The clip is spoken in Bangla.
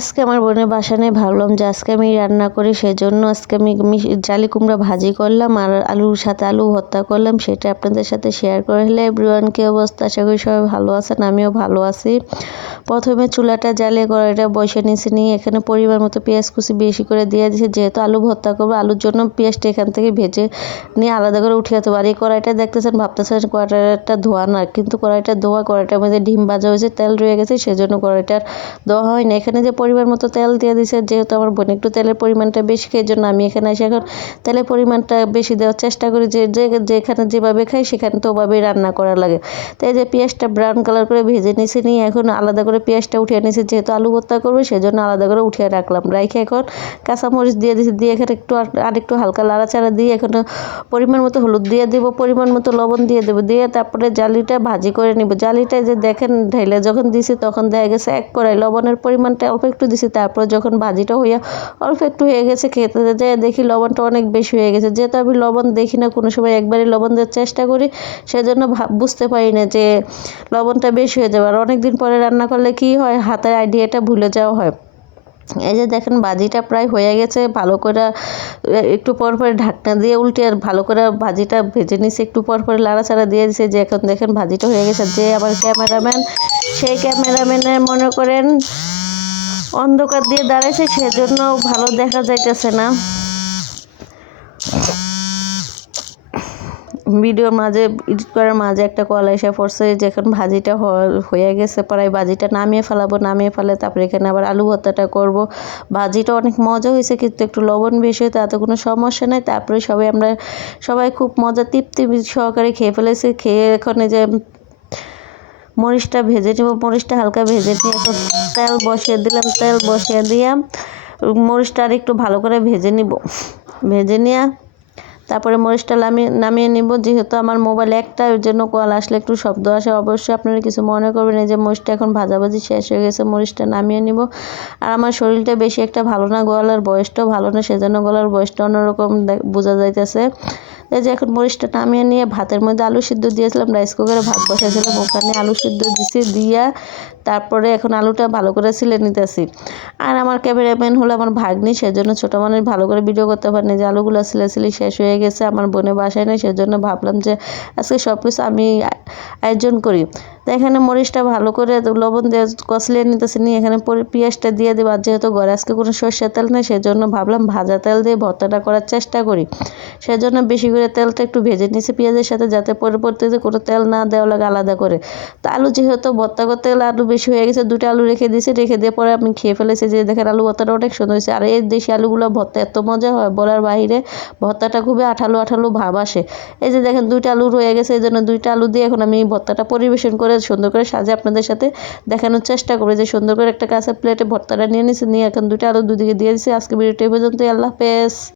আজকে আমার বোনের বাসা নিয়ে ভাবলাম যে আজকে আমি রান্না করি, সেজন্য আজকে আমি জালি কুমড়া ভাজি করলাম আর আলুর সাথে আলু ভর্তা করলাম, সেটা আপনাদের সাথে শেয়ার করে। হলে এভরিওয়ান, কি অবস্থা? আশা করি সবাই ভালো আছেন, আমিও ভালো আছি। প্রথমে চুলাটা জ্বালিয়ে কড়াইটা বসে নিয়েছি, নিয়ে এখানে পরিমাণ মতো পেঁয়াজ কুচি বেশি করে দিয়ে দিয়েছি, যেহেতু আলু ভর্তা করবো। আলুর জন্য পেঁয়াজটা এখান থেকে ভেজে নিয়ে আলাদা করে উঠিয়ে দেবো। আর এই কড়াইটা দেখতেছেন, ভাবতেছেন কড়াইটা ধোয়া না, কিন্তু কড়াইটা ধোয়া। কড়াইটার মধ্যে ডিম ভাজা হয়েছে, তেল রয়ে গেছে, সেজন্য কড়াইটার দেওয়া হয় না। এখানে যে পরিমাণ মতো তেল দিয়ে দিয়েছে, যেহেতু আমার বোন একটু তেলের পরিমাণটা বেশি খাই, জন্য আমি এখানে এসে এখন তেলের পরিমাণটা বেশি দেওয়ার চেষ্টা করি। যেখানে যেভাবে খাই সেখানে তো ওভাবেই রান্না করা লাগে। তো এই যে পেঁয়াজটা ব্রাউন কালার করে ভেজে নিয়েছি, নিয়ে এখন আলাদা করে পেঁয়াজটা উঠিয়ে নিয়েছি, যেহেতু আলু ভর্তা করবো সেজন্য আলাদা করে উঠিয়ে রাখলাম। রাইখে এখন কাঁচামরিচ দিয়ে দিয়েছি, দিয়ে এখানে আরেকটু হালকা লাড়াচাড়া দিয়ে এখন পরিমাণ মতো হলুদ দিয়ে দেবো, পরিমাণ মতো লবণ দিয়ে দেবো, দিয়ে তারপরে জালিটা ভাজি করে নিব। জালিটা যে দেখেন ঢেলে যখন দিছি তখন দেখা গেছে এক কড়াই লবণের পরিমাণটা অল্প একটু দিছি। তারপর যখন ভাজিটা হইয়া অল্প একটু হয়ে গেছে, খেতে যেয়ে দেখি লবণটা অনেক বেশি হয়ে গেছে। যেহেতু আমি লবণ দেখি না কোনো সময়, একবারই লবণ দেওয়ার চেষ্টা করি, সেজন্য বুঝতে পারি না যে লবণটা বেশি হয়ে যাবে। আর অনেক দিন পরে রান্না করলে কি হয়, হাতের আইডিয়াটা ভুলে যাওয়া হয়। এই যে দেখেন ভাজিটা প্রায় হয়ে গেছে, ভালো করে একটু পর পর ঢাকনা দিয়ে উল্টে আর ভালো করে ভাজিটা ভেজে নিছি, একটু পর পর লাড়াচাড়া দিয়ে দিছে, যে এখন দেখেন ভাজিটা হয়ে গেছে। যে আবার ক্যামেরাম্যান, সেই ক্যামেরাম্যানের মনে করেন অন্ধকার দিয়ে দাঁড়াইছে, সেজন্য ভালো দেখা যাইতেছে না। ভিডিওর মাঝে এডিট করার মাঝে একটা কল এসে পড়ছে, যখন ভাজিটা হয়ে গেছে প্রায়, ভাজিটা নামিয়ে ফেলাবো। নামিয়ে ফেলে তারপরে এখানে আবার আলু ভর্তাটা করব। ভাজিটা অনেক মজা হয়েছে, কিন্তু একটু লবণ বেশি হয়, তাতে কোনো সমস্যা নেই। তারপরে সবাই খুব মজা তৃপ্তি সহকারে খেয়ে ফেলেছি। খেয়ে এখন এই যে মরিচটা ভেজে নিব, মরিচটা হালকা ভেজে নিয়ে এখন তেল বসিয়ে দিলাম। তেল বসিয়ে দিয়ে মরিচটা আর একটু ভালো করে ভেজে নিব। ভেজে নিয়ে তারপরে মরিচটা নামিয়ে নিব। যেহেতু আমার মোবাইল একটা, ওই জন্য কল আসলে একটু শব্দ আসে, অবশ্যই আপনারা কিছু মনে করবেন। এই যে মরিচটা এখন ভাজাভাজি শেষ হয়ে গেছে, মরিচটা নামিয়ে নিব। আর আমার শরীরটা বেশি একটা ভালো না, গলার বয়সটাও ভালো না, সেজন্য গলার বয়সটা অন্যরকম বোঝা যাইতেছে। এই যে এখন মরিচটা নামিয়ে নিয়ে ভাতের মধ্যে আলু সিদ্ধ দিয়েছিলাম, রাইস কুকারে ভাত বসাইছিলাম, ওখানে আলু সিদ্ধ দিছি, দিয়া তারপরে এখন আলুটা ভালো করে ছিলে নিতেছি। আর আমার ক্যামেরাম্যান হলো আমার ভাগ্নি, সেজন্য ছোটো মানুষ ভালো করে ভিডিও করতে পারেনি। যে আলুগুলো ছিলি শেষ হয়ে গেছে, আমার বোনের বাসায় নেই, সেজন্য ভাবলাম যে আজকে সব কিছু আমি আয়োজন করি। তো এখানে মরিচটা ভালো করে লবণ দিয়ে কষলিয়ে নিতেছি, নিয়ে এখানে পেঁয়াজটা দিয়ে দেবো। আর যেহেতু ঘরে আজকে কোনো সর্ষের তেল নেই, সেজন্য ভাবলাম ভাজা তেল দিয়ে ভর্তাটা করার চেষ্টা করি, সেজন্য বেশি করে তেলটা একটু ভেজে নিয়েছি পেঁয়াজের সাথে, যাতে পরবর্তীতে কোনো তেল না দেওয়া লাগে আলাদা করে। তো আলু যেহেতু ভর্তা করতে গেলে আলু বেশি হয়ে গেছে, 2টা আলু রেখে দিয়েছি, রেখে দিয়ে পরে আমি খেয়ে ফেলেছি। যে দেখেন আলু ভর্তাটা অনেক সুন্দর হয়েছে। আর এই দেশি আলুগুলো ভর্তা এত মজা হয় বলার বাইরে, ভর্তাটা খুবই আঠালো আঠালো ভাব আসে। এই যে দেখেন 2টা আলু রয়ে গেছে, এই জন্য 2টা আলু দিয়ে এখন আমি ভর্তাটা পরিবেশন করে সুন্দর করে সাজে আপনাদের সাথে দেখানোর চেষ্টা করি। যে সুন্দর করে একটা কাঁচা প্লেটে ভর্তাটা নিয়ে নিয়েছি, নিয়ে এখন 2টা আলু দুদিকে দিয়ে দিচ্ছি। আজকে ভিডিওটা এই পর্যন্তই, আল্লাহ হাফেজ।